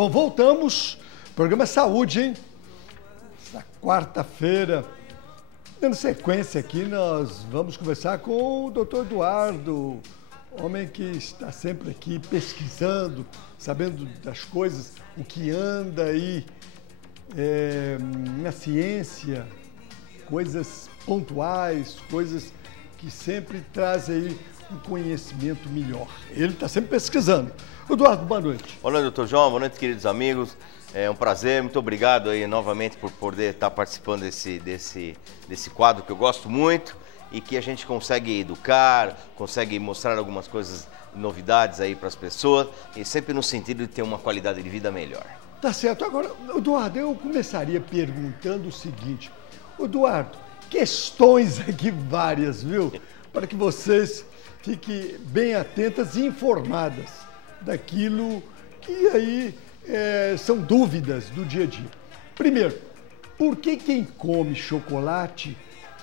Bom, voltamos. Programa Saúde, hein? Essa quarta-feira, dando sequência aqui, nós vamos conversar com o Dr. Eduardo, homem que está sempre aqui pesquisando, sabendo das coisas, o que anda aí na ciência, coisas pontuais, coisas que sempre trazem aí um conhecimento melhor. Ele está sempre pesquisando. Eduardo, boa noite. Boa noite, doutor João. Boa noite, queridos amigos. É um prazer, muito obrigado aí novamente por poder estar participando desse quadro que eu gosto muito e que a gente consegue educar, consegue mostrar algumas coisas, novidades aí para as pessoas e sempre no sentido de ter uma qualidade de vida melhor. Tá certo. Agora, Eduardo, eu começaria perguntando o seguinte. Eduardo, questões aqui várias, viu? Para que vocês fiquem bem atentas e informadas daquilo que aí são dúvidas do dia a dia. Primeiro, por que quem come chocolate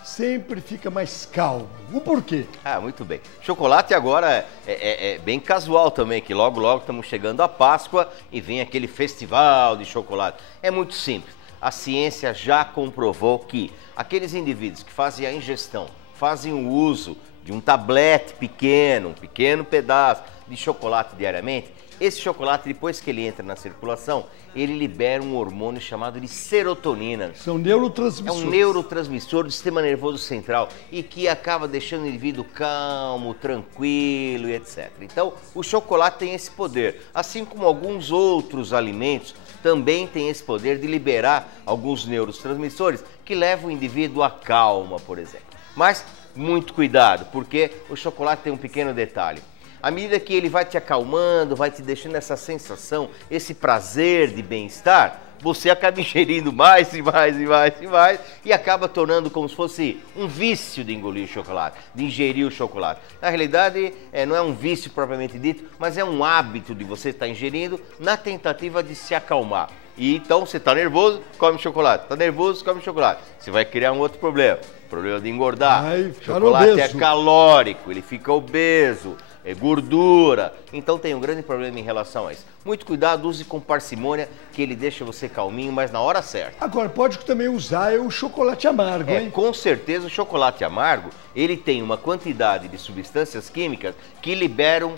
sempre fica mais calmo? O porquê? Ah, muito bem. Chocolate agora é bem casual também, que logo estamos chegando à Páscoa e vem aquele festival de chocolate. É muito simples. A ciência já comprovou que aqueles indivíduos que fazem a ingestão, fazem o uso de um tablete pequeno, um pequeno pedaço de chocolate diariamente, esse chocolate, depois que ele entra na circulação, ele libera um hormônio chamado de serotonina. São neurotransmissores. É um neurotransmissor do sistema nervoso central e que acaba deixando o indivíduo calmo, tranquilo e etc. Então, o chocolate tem esse poder, assim como alguns outros alimentos também têm esse poder de liberar alguns neurotransmissores que levam o indivíduo à calma, por exemplo. Mas, muito cuidado, porque o chocolate tem um pequeno detalhe. À medida que ele vai te acalmando, vai te deixando essa sensação, esse prazer de bem-estar, você acaba ingerindo mais e mais e mais e mais e acaba tornando como se fosse um vício de engolir o chocolate, de ingerir o chocolate. Na realidade, não é um vício propriamente dito, mas é um hábito de você estar ingerindo na tentativa de se acalmar. E então você está nervoso, come chocolate. Está nervoso, come chocolate. Você vai criar um outro problema, problema de engordar. O chocolate obeso. É calórico, ele fica obeso. É gordura, então tem um grande problema em relação a isso. Muito cuidado, use com parcimônia, que ele deixa você calminho, mas na hora certa. Agora, pode também usar o chocolate amargo, hein? Com certeza o chocolate amargo, ele tem uma quantidade de substâncias químicas que liberam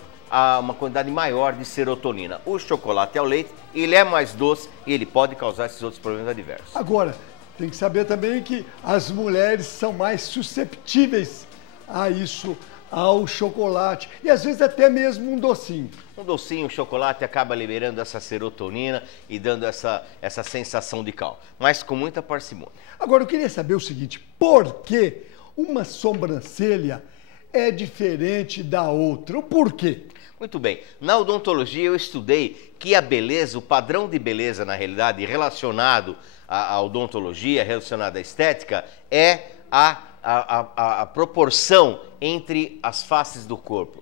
uma quantidade maior de serotonina. O chocolate ao leite, ele é mais doce e ele pode causar esses outros problemas adversos. Agora, tem que saber também que as mulheres são mais susceptíveis a isso, ao chocolate e às vezes até mesmo um docinho. Um docinho, o chocolate acaba liberando essa serotonina e dando essa sensação de calma, mas com muita parcimônia. Agora eu queria saber o seguinte, por que uma sobrancelha é diferente da outra? O porquê? Muito bem, na odontologia eu estudei que a beleza, o padrão de beleza na realidade relacionado à odontologia, relacionado à estética, é a proporção entre as faces do corpo,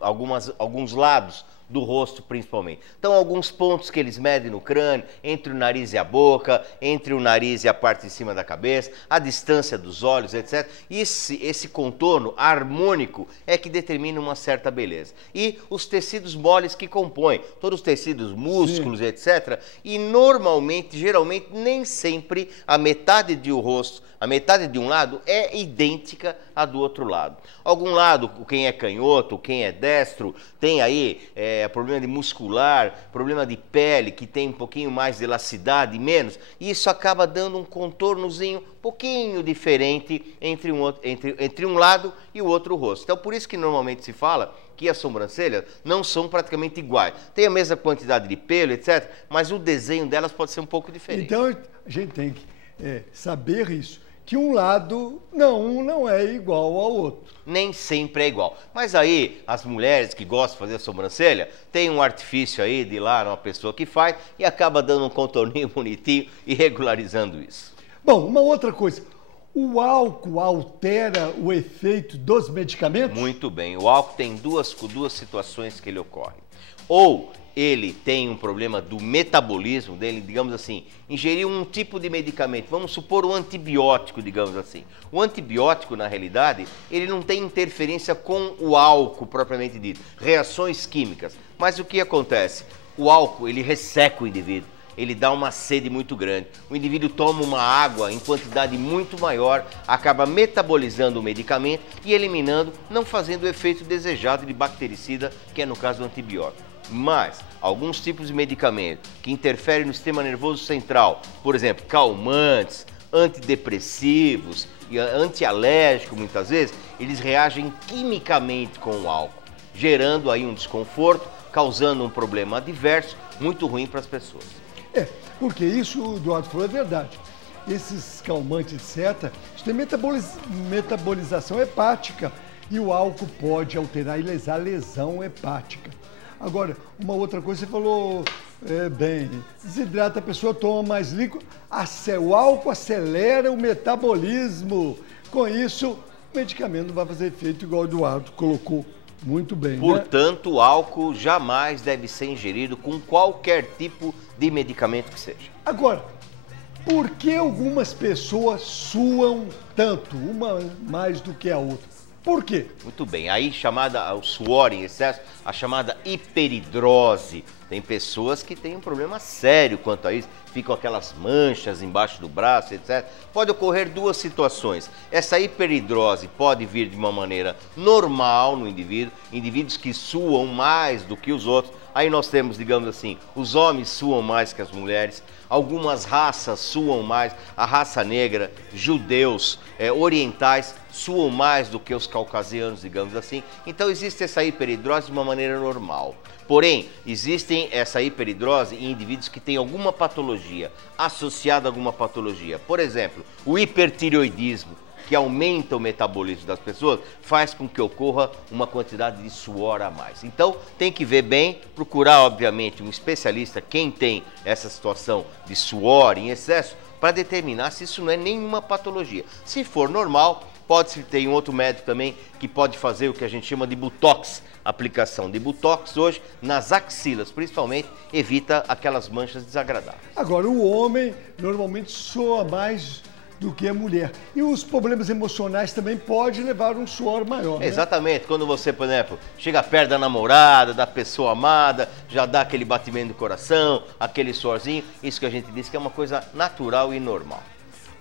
alguns lados do rosto principalmente. Então, alguns pontos que eles medem no crânio, entre o nariz e a boca, entre o nariz e a parte de cima da cabeça, a distância dos olhos, etc. Esse contorno harmônico é que determina uma certa beleza. E os tecidos moles que compõem, todos os tecidos, músculos, etc. E normalmente, geralmente, nem sempre a metade do rosto, a metade de um lado é idêntica à do outro lado. Algum lado, quem é canhoto, quem é destro, tem aí problema de muscular, problema de pele, que tem um pouquinho mais de elasticidade, menos, e isso acaba dando um contornozinho um pouquinho diferente entre um lado e o outro rosto. Então, por isso que normalmente se fala que as sobrancelhas não são praticamente iguais. Tem a mesma quantidade de pelo, etc., mas o desenho delas pode ser um pouco diferente. Então, a gente tem que saber isso. Que um lado não é igual ao outro. Nem sempre é igual. Mas aí, as mulheres que gostam de fazer a sobrancelha, tem um artifício aí de ir lá numa pessoa que faz e acaba dando um contorninho bonitinho e regularizando isso. Bom, uma outra coisa. O álcool altera o efeito dos medicamentos? Muito bem. O álcool tem duas situações que ele ocorre. Ou ele tem um problema do metabolismo dele, digamos assim, ingeriu um tipo de medicamento, vamos supor um antibiótico, digamos assim. O antibiótico, na realidade, ele não tem interferência com o álcool propriamente dito, reações químicas. Mas o que acontece? O álcool, ele resseca o indivíduo. ele dá uma sede muito grande. O indivíduo toma uma água em quantidade muito maior, acaba metabolizando o medicamento e eliminando, não fazendo o efeito desejado de bactericida, que é no caso do antibiótico. Mas alguns tipos de medicamento que interferem no sistema nervoso central, por exemplo, calmantes, antidepressivos e antialérgicos, muitas vezes, eles reagem quimicamente com o álcool, gerando aí um desconforto, causando um problema adverso muito ruim para as pessoas. Porque isso o Eduardo falou é verdade. Esses calmantes, etc., isso tem metabolização hepática e o álcool pode alterar e lesar a lesão hepática. Agora, uma outra coisa, você falou bem, desidrata a pessoa, toma mais líquido, o álcool acelera o metabolismo. Com isso, o medicamento não vai fazer efeito igual o Eduardo colocou muito bem. Portanto, o álcool jamais deve ser ingerido com qualquer tipo de medicamento que seja. Agora, por que algumas pessoas suam tanto, uma mais do que a outra? Por quê? Muito bem, aí chamada o suor em excesso, a chamada hiperidrose. Tem pessoas que têm um problema sério quanto a isso, ficam aquelas manchas embaixo do braço, etc. Pode ocorrer duas situações. Essa hiperidrose pode vir de uma maneira normal no indivíduo, indivíduos que suam mais do que os outros. Aí nós temos, digamos assim, os homens suam mais que as mulheres, algumas raças suam mais, a raça negra, judeus, orientais, suam mais do que os caucasianos, digamos assim. Então existe essa hiperidrose de uma maneira normal. Porém, existe essa hiperidrose em indivíduos que têm alguma patologia, associada a alguma patologia. Por exemplo, o hipertireoidismo, que aumenta o metabolismo das pessoas, faz com que ocorra uma quantidade de suor a mais. Então, tem que ver bem, procurar, obviamente, um especialista, quem tem essa situação de suor em excesso, para determinar se isso não é nenhuma patologia. Se for normal, pode-se ter um outro médico também que pode fazer o que a gente chama de botox. Aplicação de botox hoje nas axilas, principalmente, evita aquelas manchas desagradáveis. Agora, o homem normalmente soa mais do que a mulher. E os problemas emocionais também podem levar um suor maior, né? Exatamente. Quando você, por exemplo, chega perto da namorada, da pessoa amada, já dá aquele batimento do coração, aquele suorzinho, isso que a gente disse que é uma coisa natural e normal.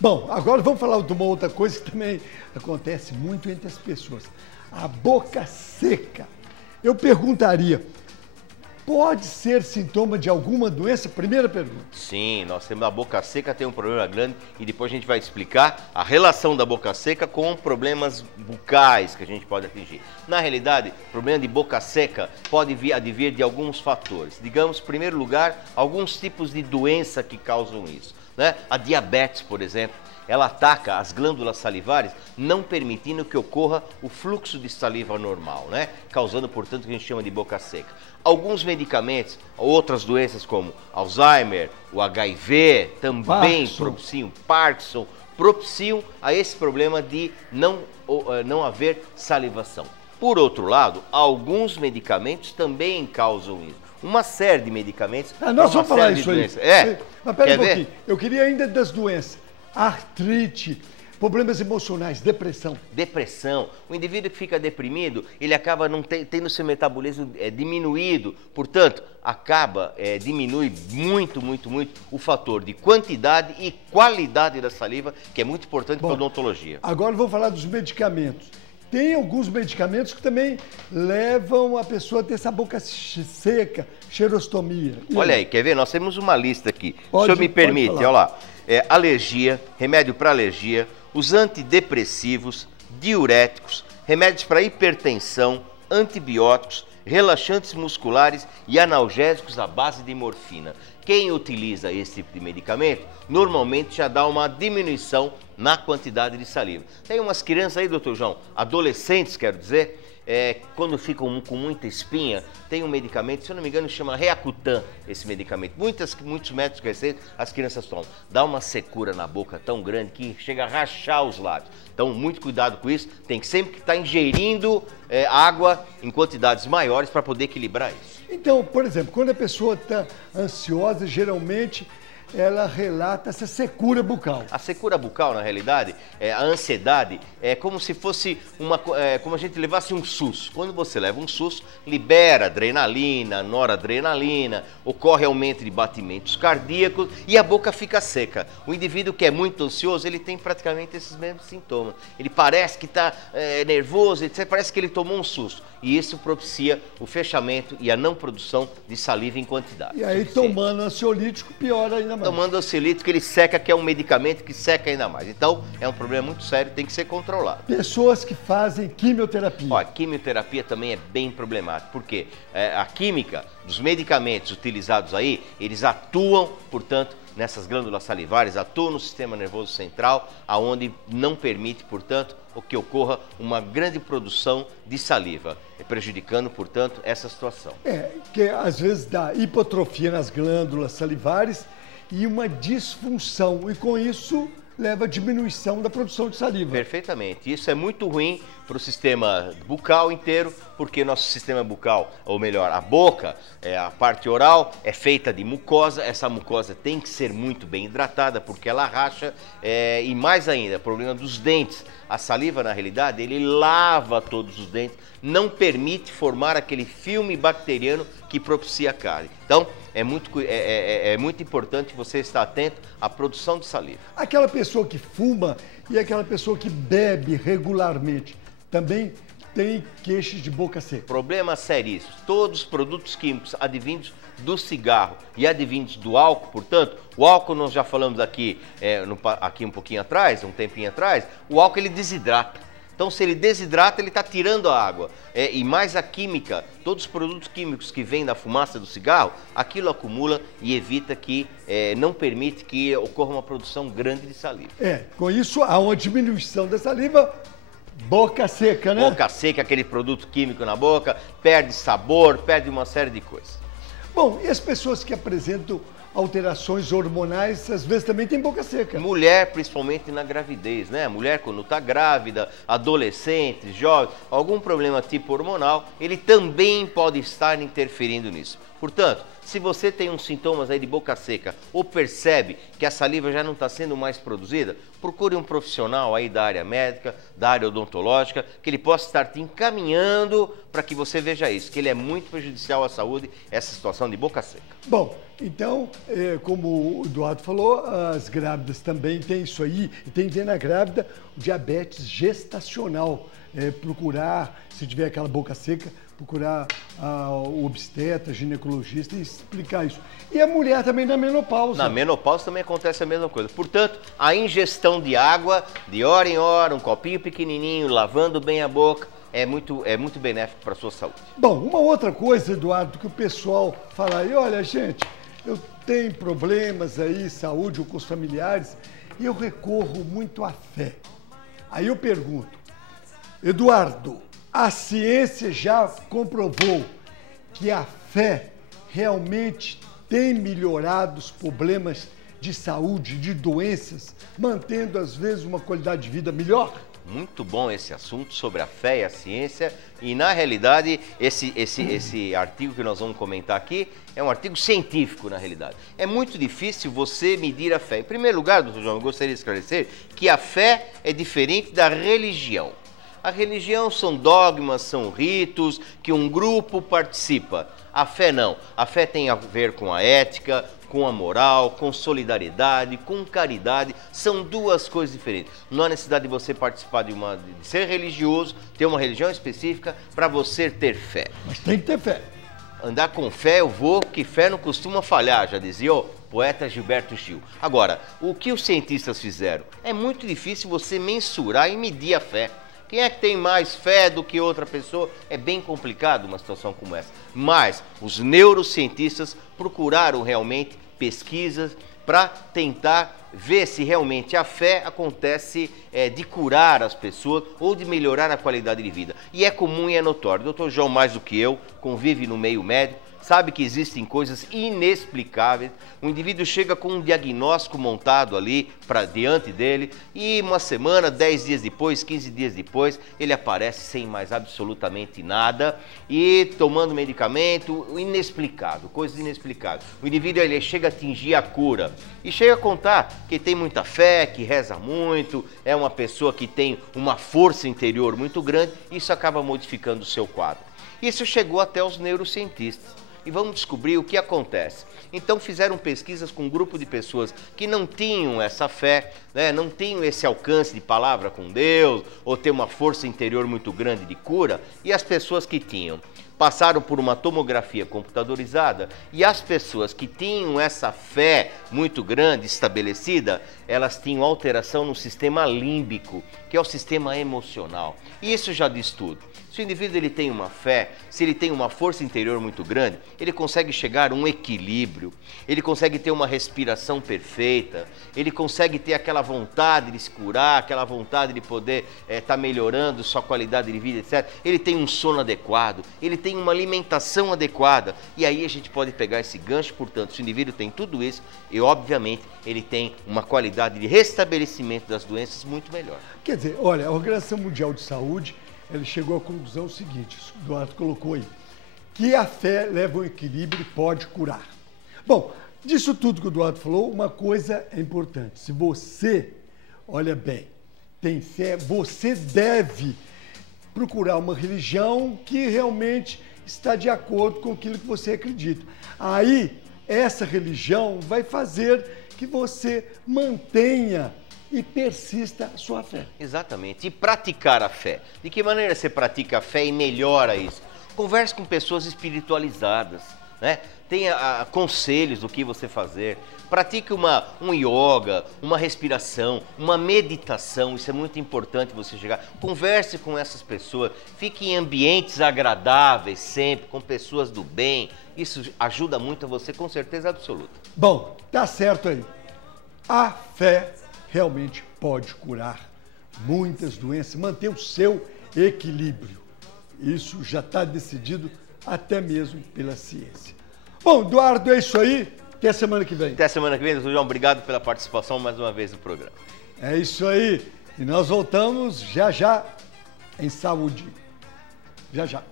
Bom, agora vamos falar de uma outra coisa que também acontece muito entre as pessoas. A boca seca. Eu perguntaria, pode ser sintoma de alguma doença? Primeira pergunta. Sim, nós temos a boca seca, tem um problema grande e depois a gente vai explicar a relação da boca seca com problemas bucais que a gente pode atingir. Na realidade, o problema de boca seca pode advir de alguns fatores. Digamos, em primeiro lugar, alguns tipos de doença que causam isso, né? A diabetes, por exemplo, ela ataca as glândulas salivares, não permitindo que ocorra o fluxo de saliva normal, né? Causando, portanto, o que a gente chama de boca seca. Alguns medicamentos, outras doenças como Alzheimer, o HIV, também propiciam, Parkinson, propiciam a esse problema de não haver salivação. Por outro lado, alguns medicamentos também causam isso. Uma série de medicamentos. Nós vamos falar isso aí. Mas pera um pouquinho, ver? Eu queria ainda das doenças. Artrite, problemas emocionais, depressão. Depressão. O indivíduo que fica deprimido, ele acaba não tendo seu metabolismo diminuído. Portanto, diminui muito o fator de quantidade e qualidade da saliva, que é muito importante para a odontologia. Agora vamos falar dos medicamentos. Tem alguns medicamentos que também levam a pessoa a ter essa boca seca, xerostomia. Olha aí, quer ver? Nós temos uma lista aqui. Se o senhor me permite, olha lá. Alergia, remédio para alergia, os antidepressivos, diuréticos, remédios para hipertensão, antibióticos, relaxantes musculares e analgésicos à base de morfina. Quem utiliza esse tipo de medicamento, normalmente já dá uma diminuição na quantidade de saliva. Tem umas crianças aí, doutor João, adolescentes, quero dizer, quando ficam com muita espinha, tem um medicamento, se eu não me engano, chama Reacutan, esse medicamento. Muitos médicos receitam, as crianças tomam. Dá uma secura na boca tão grande que chega a rachar os lábios. Então, muito cuidado com isso. Tem que sempre estar ingerindo água em quantidades maiores para poder equilibrar isso. Então, por exemplo, quando a pessoa está ansiosa, geralmente ela relata essa secura bucal. A secura bucal, na realidade, a ansiedade, é como se fosse como a gente levasse um susto. Quando você leva um susto, libera adrenalina, noradrenalina, ocorre aumento de batimentos cardíacos e a boca fica seca. O indivíduo que é muito ansioso, ele tem praticamente esses mesmos sintomas. Ele parece que está nervoso, etc. Parece que ele tomou um susto. E isso propicia o fechamento e a não produção de saliva em quantidade. E aí, tomando ansiolítico, piora ainda mais. Tomando ansiolítico, ele seca, que é um medicamento que seca ainda mais. Então, é um problema muito sério, tem que ser controlado. Pessoas que fazem quimioterapia. Ó, a quimioterapia também é bem problemática, porque a química dos medicamentos utilizados aí, eles atuam, portanto, nessas glândulas salivares, atuam no sistema nervoso central, aonde não permite, portanto, que ocorra uma grande produção de saliva, prejudicando, portanto, essa situação. Que às vezes dá hipotrofia nas glândulas salivares e uma disfunção, e com isso leva à diminuição da produção de saliva. Perfeitamente. Isso é muito ruim para o sistema bucal inteiro, porque nosso sistema bucal, ou melhor, a boca, a parte oral, é feita de mucosa. Essa mucosa tem que ser muito bem hidratada, porque ela racha, e mais ainda, problema dos dentes. A saliva, na realidade, ele lava todos os dentes, não permite formar aquele filme bacteriano que propicia a cárie. Então, é muito importante você estar atento à produção de saliva. Aquela pessoa que fuma e aquela pessoa que bebe regularmente também tem queixas de boca seca. Problemas seríssimos. Todos os produtos químicos advindos do cigarro e advindos do álcool, portanto, o álcool nós já falamos aqui, aqui um pouquinho atrás, um tempinho atrás, o álcool ele desidrata. Então, se ele desidrata, ele está tirando a água. E mais a química, todos os produtos químicos que vêm da fumaça do cigarro, aquilo acumula e evita que, não permite que ocorra uma produção grande de saliva. Com isso, há uma diminuição da saliva, boca seca, né? Boca seca, aquele produto químico na boca, perde sabor, perde uma série de coisas. Bom, e as pessoas que apresentam alterações hormonais, às vezes também tem boca seca. Mulher, principalmente na gravidez, né? A mulher quando está grávida, adolescente, jovem, algum problema tipo hormonal, ele também pode estar interferindo nisso. Portanto, se você tem uns sintomas aí de boca seca ou percebe que a saliva já não está sendo mais produzida, procure um profissional aí da área médica, da área odontológica, que ele possa estar te encaminhando para que você veja isso, que ele é muito prejudicial à saúde, essa situação de boca seca. Bom, então, como o Eduardo falou, as grávidas também têm isso aí, e tem que ver na grávida o diabetes gestacional, procurar, se tiver aquela boca seca, procurar o obstetra, ginecologista e explicar isso. E a mulher também na menopausa. Na menopausa também acontece a mesma coisa. Portanto, a ingestão de água, de hora em hora, um copinho pequenininho, lavando bem a boca, é muito benéfico para a sua saúde. Bom, uma outra coisa, Eduardo, que o pessoal fala aí, olha, gente, eu tenho problemas aí, saúde ou com os familiares, e eu recorro muito à fé. Aí eu pergunto, Eduardo, a ciência já comprovou que a fé realmente tem melhorado os problemas de saúde, de doenças, mantendo às vezes uma qualidade de vida melhor? Muito bom esse assunto sobre a fé e a ciência, e na realidade esse artigo que nós vamos comentar aqui é um artigo científico na realidade. É muito difícil você medir a fé. Em primeiro lugar, doutor João, eu gostaria de esclarecer que a fé é diferente da religião. A religião são dogmas, são ritos que um grupo participa. A fé não. A fé tem a ver com a ética, com a moral, com solidariedade, com caridade. São duas coisas diferentes. Não há necessidade de você participar de ser religioso, ter uma religião específica para você ter fé. Mas tem que ter fé. Andar com fé eu vou, que fé não costuma falhar, já dizia o poeta Gilberto Gil. Agora, o que os cientistas fizeram? É muito difícil você mensurar e medir a fé. Quem é que tem mais fé do que outra pessoa? É bem complicado uma situação como essa. Mas os neurocientistas procuraram realmente pesquisas para tentar ver se realmente a fé acontece de curar as pessoas ou de melhorar a qualidade de vida. E é comum e é notório. O doutor João, mais do que eu, convive no meio médico, sabe que existem coisas inexplicáveis. O indivíduo chega com um diagnóstico montado ali diante dele e uma semana, 10 dias depois, 15 dias depois, ele aparece sem mais absolutamente nada e tomando medicamento inexplicável, coisas inexplicáveis. O indivíduo ele chega a atingir a cura e chega a contar que tem muita fé, que reza muito, é uma pessoa que tem uma força interior muito grande, e isso acaba modificando o seu quadro. Isso chegou até os neurocientistas. E vamos descobrir o que acontece. Então fizeram pesquisas com um grupo de pessoas que não tinham essa fé, né, não tinham esse alcance de palavra com Deus, ou ter uma força interior muito grande de cura, e as pessoas que tinham. Passaram por uma tomografia computadorizada e as pessoas que tinham essa fé muito grande estabelecida, elas tinham alteração no sistema límbico, que é o sistema emocional. E isso já diz tudo. Se o indivíduo ele tem uma fé, se ele tem uma força interior muito grande, ele consegue chegar a um equilíbrio, ele consegue ter uma respiração perfeita, ele consegue ter aquela vontade de se curar, aquela vontade de poder estar melhorando sua qualidade de vida, etc. Ele tem um sono adequado, ele tem uma alimentação adequada. E aí a gente pode pegar esse gancho, portanto, se o indivíduo tem tudo isso, e obviamente ele tem uma qualidade de restabelecimento das doenças muito melhor. Quer dizer, olha, a Organização Mundial de Saúde, ele chegou à conclusão seguinte, o Eduardo colocou aí, que a fé leva ao equilíbrio e pode curar. Bom, disso tudo que o Eduardo falou, uma coisa é importante. Se você, olha bem, tem fé, você deve procurar uma religião que realmente está de acordo com aquilo que você acredita. Aí, essa religião vai fazer que você mantenha e persista a sua fé. Exatamente. E praticar a fé. De que maneira você pratica a fé e melhora isso? Converse com pessoas espiritualizadas, né? Tenha conselhos do que você fazer. Pratique um yoga, uma respiração, uma meditação. Isso é muito importante você chegar. Converse com essas pessoas. Fique em ambientes agradáveis sempre, com pessoas do bem. Isso ajuda muito a você, com certeza absoluta. Bom, tá certo aí. A fé realmente pode curar muitas doenças, manter o seu equilíbrio. Isso já está decidido até mesmo pela ciência. Bom, Eduardo, é isso aí. Até semana que vem. Até semana que vem, doutor João. Obrigado pela participação mais uma vez no programa. É isso aí. E nós voltamos já já em saúde. Já já.